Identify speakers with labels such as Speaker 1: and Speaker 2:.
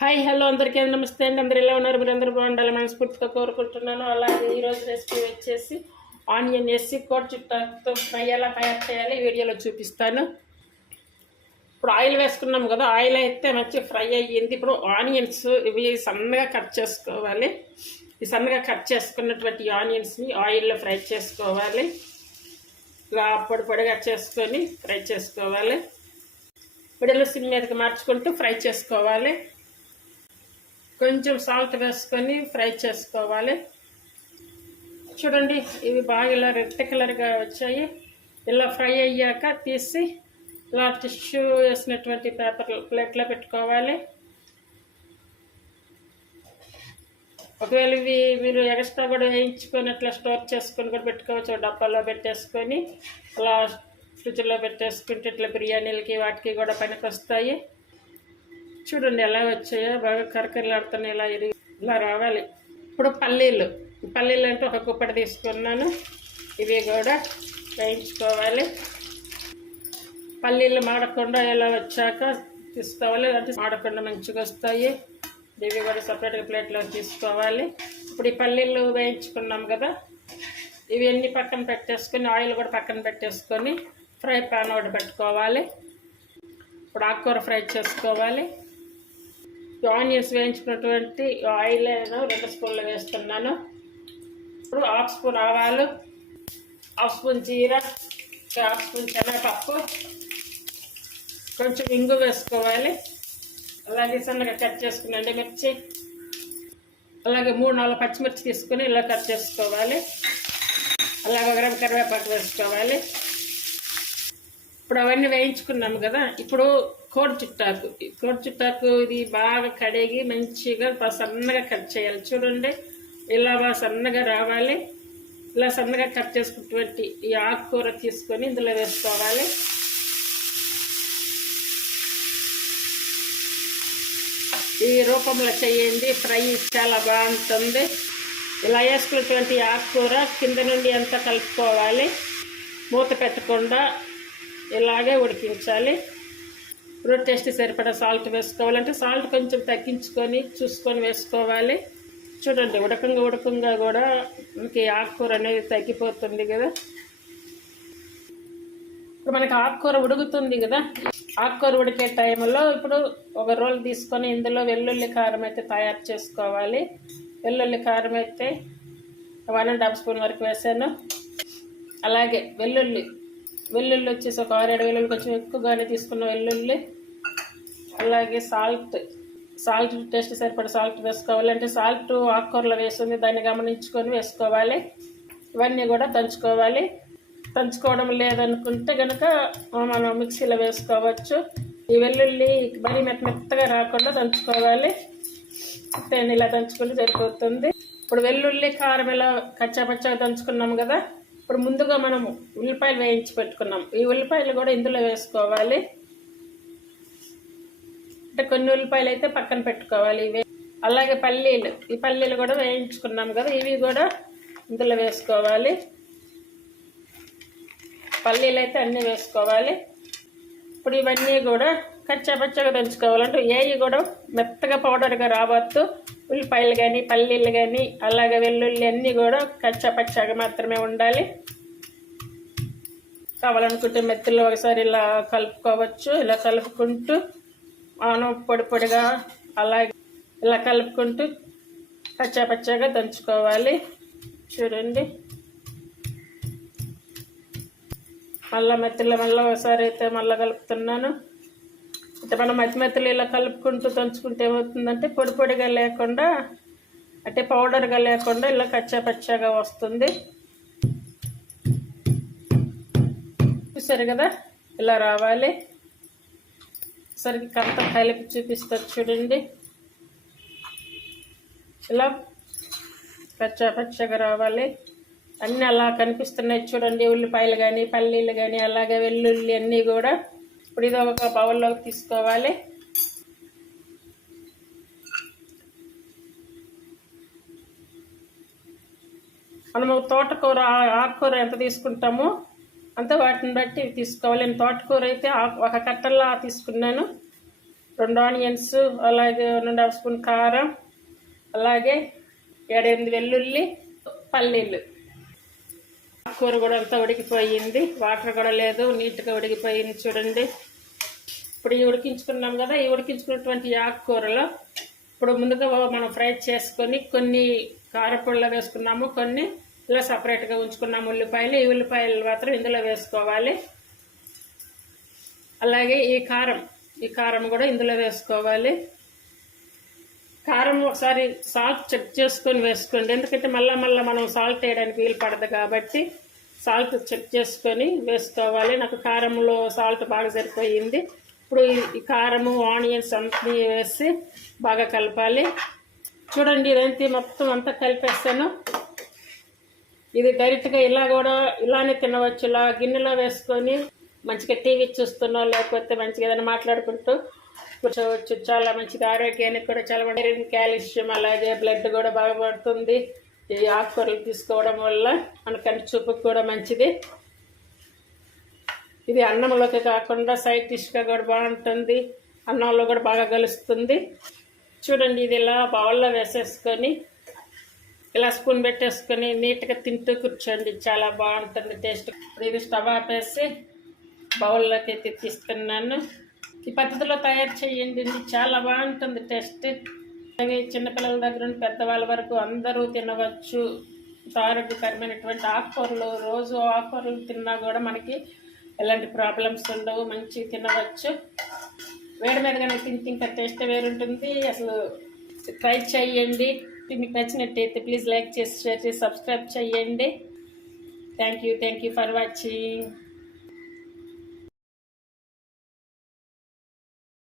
Speaker 1: Hi hello అందరికీ నమస్తే అండి. అందరు ఎలా ఉన్నారు? మీరు అందరూ బాగుండాలి మనస్ఫూర్తిగా కోరుకుంటున్నాను. అలాగే ఈరోజు రెసిపీ వచ్చేసి ఆనియన్ వేసి కోట్ చుట్టాతో ఫ్రై ఎలా తయారు చేయాలి వీడియోలో చూపిస్తాను. ఇప్పుడు ఆయిల్ వేసుకున్నాం కదా ఆయిల్ అయితే మంచి ఫ్రై అయ్యింది. ఇప్పుడు ఆనియన్స్ ఇవి సన్నగా కట్ చేసుకోవాలి. ఈ సన్నగా కట్ చేసుకున్నటువంటి ఆనియన్స్ని ఆయిల్లో ఫ్రై చేసుకోవాలి. ఇలా పొడి పొడిగా చేసుకొని ఫ్రై చేసుకోవాలి. వీడియోలో సిమ్ మీదకి మార్చుకుంటూ ఫ్రై చేసుకోవాలి. కొంచెం సాల్ట్ వేసుకొని ఫ్రై చేసుకోవాలి. చూడండి ఇవి బాగా ఇలా రెడ్ కలర్గా వచ్చాయి. ఇలా ఫ్రై అయ్యాక తీసి ఇలా టిష్యూ వేసినటువంటి పేపర్ ప్లేట్లో పెట్టుకోవాలి. ఒకవేళ ఇవి మీరు ఎక్స్ట్రా కూడా వేయించుకొని అట్లా స్టోర్ చేసుకొని కూడా పెట్టుకోవచ్చు. డబ్బాలో పెట్టేసుకొని అలా ఫ్రిడ్జ్లో పెట్టేసుకుంటే ఇట్లా బిర్యానీలకి వాటికి కూడా పనికి వస్తాయి చూడండి ఎలా వచ్చాయో బాగా కరకరలాడుతున్నాయి ఇలా ఇరిగి ఇలా రావాలి. ఇప్పుడు పల్లీలు. పల్లీలు అంటే ఒక కుప్పటి తీసుకున్నాను. ఇవి కూడా వేయించుకోవాలి. పల్లీలు మాడకుండా ఎలా వచ్చాక తీసుకోవాలి. అంటే మాడకుండా మంచిగా వస్తాయి. ఇవి కూడా సపరేట్గా ప్లేట్లో తీసుకోవాలి. ఇప్పుడు ఈ పల్లీలు వేయించుకున్నాం కదా. ఇవన్నీ పక్కన పెట్టేసుకొని ఆయిల్ కూడా పక్కన పెట్టేసుకొని ఫ్రై పాన్ ఒకటి పెట్టుకోవాలి. ఇప్పుడు ఆకుకూర ఫ్రై చేసుకోవాలి. ఆనియన్స్ వేయించుకున్నటువంటి ఆయిల్ రెండు స్పూన్లు వేస్తున్నాను. ఇప్పుడు హాఫ్ స్పూన్ ఆవాలు హాఫ్ స్పూన్ జీర హాఫ్ స్పూన్ శనగపప్పు. కొంచెం ఇంగు వేసుకోవాలి. అలాగే సన్నగా కట్ చేసుకునండి మిర్చి. అలాగే మూడు నాలుగు పచ్చిమిర్చి తీసుకుని ఇలా కట్ చేసుకోవాలి. అలాగే ఒక గ్రామ్ కరివేపాకు వేసుకోవాలి. ఇప్పుడు అవన్నీ వేయించుకున్నాము కదా ఇప్పుడు కోడి చుట్టాకు. ఈ కోడి చుట్టాకు ఇది బాగా కడిగి మంచిగా సన్నగా కట్ చేయాలి. చూడండి ఇలా బాగా సన్నగా రావాలి. ఇలా సన్నగా కట్ చేసుకున్నటువంటి ఈ ఆకుకూర తీసుకొని ఇందులో వేసుకోవాలి. ఈ రూపంలో చేయండి. ఫ్రై చాలా బాగుంటుంది. ఇలా వేసుకున్నటువంటి ఆకుకూర కింద నుండి అంతా కలుపుకోవాలి. మూత పెట్టకుండా ఇలాగే ఉడికించాలి. ఇప్పుడు టేస్ట్ సరిపడా సాల్ట్ వేసుకోవాలంటే సాల్ట్ కొంచెం తగ్గించుకొని చూసుకొని వేసుకోవాలి. చూడండి ఉడకంగా ఉడకంగా కూడా మనకి ఆకుకూర అనేది తగ్గిపోతుంది కదా. ఇప్పుడు మనకి ఆకుకూర ఉడుకుతుంది కదా. ఆకుకూర ఉడికే టైంలో ఇప్పుడు ఒక రోల్ తీసుకొని ఇందులో వెల్లుల్లి కారం అయితే తయారు చేసుకోవాలి. వెల్లుల్లి కారం అయితే వన్ అండ్ హాఫ్ స్పూన్ వరకు వేసాను. అలాగే వెల్లుల్లి వెల్లుల్లి వచ్చేసి ఒక ఆరేడు వెల్లుల్లి కొంచెం ఎక్కువగానే తీసుకున్న వెల్లుల్లి. అలాగే సాల్ట్ సాల్ట్ టేస్ట్ సరిపడ సాల్ట్ వేసుకోవాలి. అంటే సాల్ట్ ఆకుకూరలో వేస్తుంది దాన్ని గమనించుకొని వేసుకోవాలి. ఇవన్నీ కూడా దంచుకోవాలి. దంచుకోవడం లేదనుకుంటే కనుక మనం మిక్సీలో వేసుకోవచ్చు. ఈ వెల్లుల్లి మరీ మెత్త మెత్తగా రాకుండా దంచుకోవాలి. తేనె ఇలా దంచుకుంటే సరిపోతుంది. ఇప్పుడు వెల్లుల్లి కారం ఇలా కచ్చాపచ్చగా దంచుకున్నాము కదా? ఇప్పుడు ముందుగా మనము ఉల్లిపాయలు వేయించి పెట్టుకున్నాం. ఈ ఉల్లిపాయలు కూడా ఇందులో వేసుకోవాలి. అంటే కొన్ని ఉల్లిపాయలు అయితే పక్కన పెట్టుకోవాలి. ఇవి అలాగే పల్లీలు ఈ పల్లీలు కూడా వేయించుకున్నాం కదా ఇవి కూడా ఇందులో వేసుకోవాలి. పల్లీలు అయితే అన్నీ వేసుకోవాలి. ఇప్పుడు ఇవన్నీ కూడా కచ్చాపచ్చగా దంచుకోవాలంటే ఏవి కూడా మెత్తగా పౌడర్గా రావద్దు. ఉల్లిపాయలు కానీ పల్లీలు కానీ అలాగే వెల్లుల్లి అన్నీ కూడా కచ్చాపచ్చగా మాత్రమే ఉండాలి. కావాలనుకుంటే మెత్తలు ఒకసారి ఇలా కలుపుకోవచ్చు. ఇలా కలుపుకుంటూ మనం పొడి పొడిగా అలాగే ఇలా కలుపుకుంటూ పచ్చాపచ్చాగా దంచుకోవాలి. చూడండి. మళ్ళీ మెత్తలు మళ్ళీ ఒకసారి అయితే మళ్ళీ కలుపుతున్నాను. అంటే మనం మధ్య మెత్తలు ఇలా కలుపుకుంటూ దంచుకుంటే ఏమవుతుందంటే పొడి పొడిగా లేకుండా అంటే పౌడర్గా లేకుండా ఇలా కచ్చా పచ్చాగా వస్తుంది. చూసారు కదా? ఇలా రావాలి. సరికి కంత కలిపి చూపిస్తారు చూడండి. ఇలా పచ్చ పచ్చగా రావాలి. అన్నీ అలా కనిపిస్తున్నాయి చూడండి. ఉల్లిపాయలు కానీ పల్లీలు కానీ అలాగే వెల్లుల్లి అన్నీ కూడా ఇప్పుడు ఇది ఒక బౌల్లోకి తీసుకోవాలి. మనము తోటకూర ఆకుకూర ఎంత తీసుకుంటామో అంత వాటిని బట్టి తీసుకోవాలి. నేను తోటకూర అయితే ఒక కట్టల్లా తీసుకున్నాను. రెండు ఆనియన్స్ అలాగే రెండు హాఫ్ స్పూన్ కారం అలాగే ఏడెనిమిది వెల్లుల్లి పల్లీలు. కూర కూడా అంతా ఉడికిపోయింది. వాటర్ కూడా లేదు. నీట్గా ఉడికిపోయింది చూడండి. ఇప్పుడు ఈ ఉడికించుకున్నాం కదా ఈ ఉడికించుకున్నటువంటి ఆకుకూరలో ఇప్పుడు ముందుగా మనం ఫ్రై చేసుకొని కొన్ని కారపొడిలో వేసుకున్నాము కొన్ని ఇలా సపరేట్గా ఉంచుకున్నాము. ఉల్లిపాయలు ఈ ఉల్లిపాయలు మాత్రం ఇందులో వేసుకోవాలి. అలాగే ఈ కారం ఈ కారం కూడా ఇందులో వేసుకోవాలి. కారం ఒకసారి సాల్ట్ చెక్ చేసుకొని వేసుకోండి. ఎందుకంటే మళ్ళీ మళ్ళీ మనం సాల్ట్ వేయడానికి వీలు పడదు కాబట్టి సాల్ట్ చెక్ చేసుకొని వేసుకోవాలి. నాకు కారంలో సాల్ట్ బాగా సరిపోయింది. ఇప్పుడు ఈ కారము ఆనియన్స్ అన్నీ వేసి బాగా కలపాలి. చూడండి ఇదంతా మొత్తం అంతా కలిపేస్తాను. ఇది డైరెక్ట్గా ఇలా కూడా ఇలానే తినవచ్చు. ఇలా గిన్నెలో వేసుకొని మంచిగా టీవీ చూస్తున్నా లేకపోతే మంచిగా ఏదైనా మాట్లాడుకుంటూ కూర్చోవచ్చు. చాలా మంచిది. ఆరోగ్యానికి కూడా చాలా మంచి క్యాల్షియం అలాగే బ్లడ్ కూడా బాగా పడుతుంది. ఈ ఆకుకూరలు తీసుకోవడం వల్ల మన కంటి చూపుకు కూడా మంచిది. ఇది అన్నంలోకి కాకుండా సైడ్ డిష్గా కూడా బాగుంటుంది. అన్నంలో కూడా బాగా కలుస్తుంది చూడండి ఇది ఇలా బౌల్లో వేసేసుకొని ఇలా స్పూన్ పెట్టేసుకొని నీట్గా తింటూ కూర్చోండి. చాలా బాగుంటుంది టేస్ట్. ఇది స్టవ్ ఆపేసి బౌల్లోకి అయితే తీసుకున్నాను. ఈ పద్ధతిలో తయారు చేయండి. చాలా బాగుంటుంది టేస్ట్. అలాగే చిన్నపిల్లల దగ్గర నుండి పెద్దవాళ్ళ వరకు అందరూ తినవచ్చు. ఆరోగ్యకరమైనటువంటి ఆకుకూరలు రోజు ఆకుకూరలు తిన్నా కూడా మనకి ఎలాంటి ప్రాబ్లమ్స్ ఉండవు. మంచి తినవచ్చు. వేడి మీద కనుక తింటే ఇంకా టేస్ట్ వేరుంటుంది. అసలు ట్రై చేయండి. మీకు నచ్చినట్టయితే ప్లీజ్ లైక్ చేసి షేర్ చేసి సబ్స్క్రైబ్ చేయండి. Thank you thank you for watching.